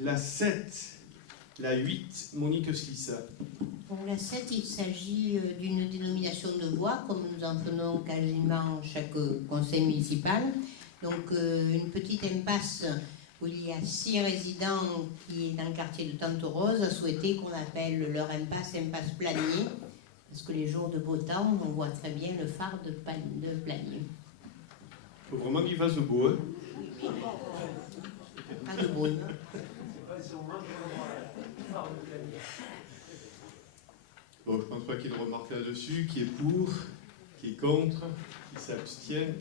La 7, la 8, Monique Slissa. Pour la 7, il s'agit d'une dénomination de voie, comme nous en faisons quasiment chaque conseil municipal. Donc une petite impasse où il y a 6 résidents qui est dans le quartier de Tante-Rose a souhaité qu'on appelle leur impasse Planier, parce que les jours de beau temps, on voit très bien le phare de Planier. Il faut vraiment qu'il fasse beau, hein? Pas de bruit. Bon, je ne pense pas qu'il y ait de remarques là-dessus. Qui est pour, qui est contre, qui s'abstient,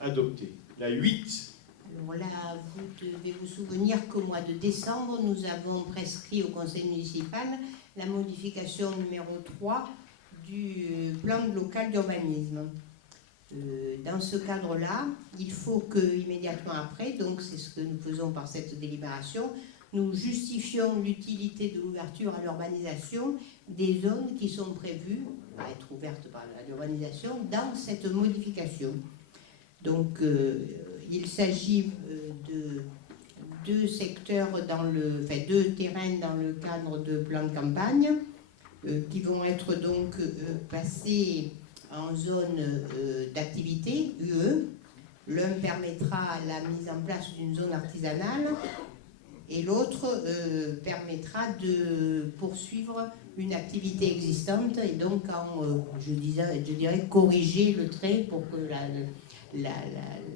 adopté. La 8. Alors là, vous devez vous souvenir qu'au mois de décembre, nous avons prescrit au conseil municipal la modification numéro 3 du plan local d'urbanisme. Dans ce cadre-là, il faut que, immédiatement après, donc c'est ce que nous faisons par cette délibération, nous justifions l'utilité de l'ouverture à l'urbanisation des zones qui sont prévues à être ouvertes par l'urbanisation dans cette modification. Donc, il s'agit de 2 secteurs deux terrains dans le cadre de plan de campagne qui vont être donc passés en zone d'activité, UE. L'un permettra la mise en place d'une zone artisanale et l'autre permettra de poursuivre une activité existante et donc je dirais corriger le trait pour que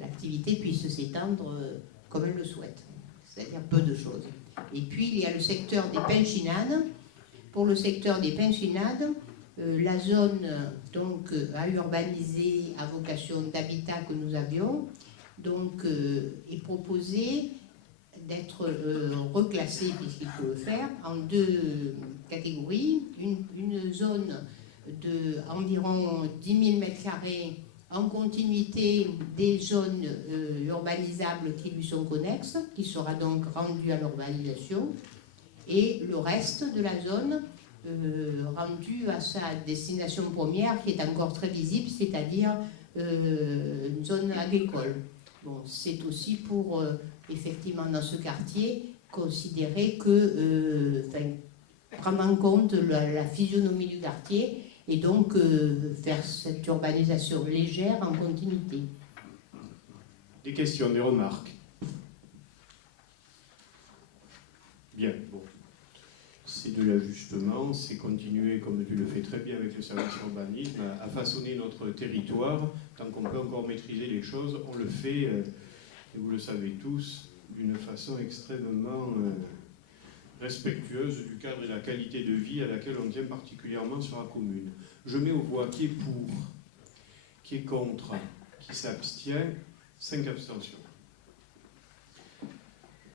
l'activité puisse s'étendre comme elle le souhaite, c'est-à-dire peu de choses. Et puis il y a le secteur des Pinchinades. Pour le secteur des Pinchinades, la zone donc à urbaniser à vocation d'habitat que nous avions donc est proposée d'être reclassée, puisqu'il faut le faire, en 2 catégories. Une zone d'environ 10 000 m² en continuité des zones urbanisables qui lui sont connexes, qui sera donc rendue à l'urbanisation, et le reste de la zone rendu à sa destination première, qui est encore très visible, c'est-à-dire une zone agricole. Bon, c'est aussi pour, effectivement, dans ce quartier, considérer que, prendre en compte la physionomie du quartier et donc faire cette urbanisation légère en continuité. Des questions, des remarques? Bien, bon. C'est de l'ajustement, c'est continuer, comme tu le fais très bien avec le service urbanisme, à façonner notre territoire. Tant qu'on peut encore maîtriser les choses, on le fait, et vous le savez tous, d'une façon extrêmement respectueuse du cadre et de la qualité de vie à laquelle on tient particulièrement sur la commune. Je mets aux voix qui est pour, qui est contre, qui s'abstient, 5 abstentions.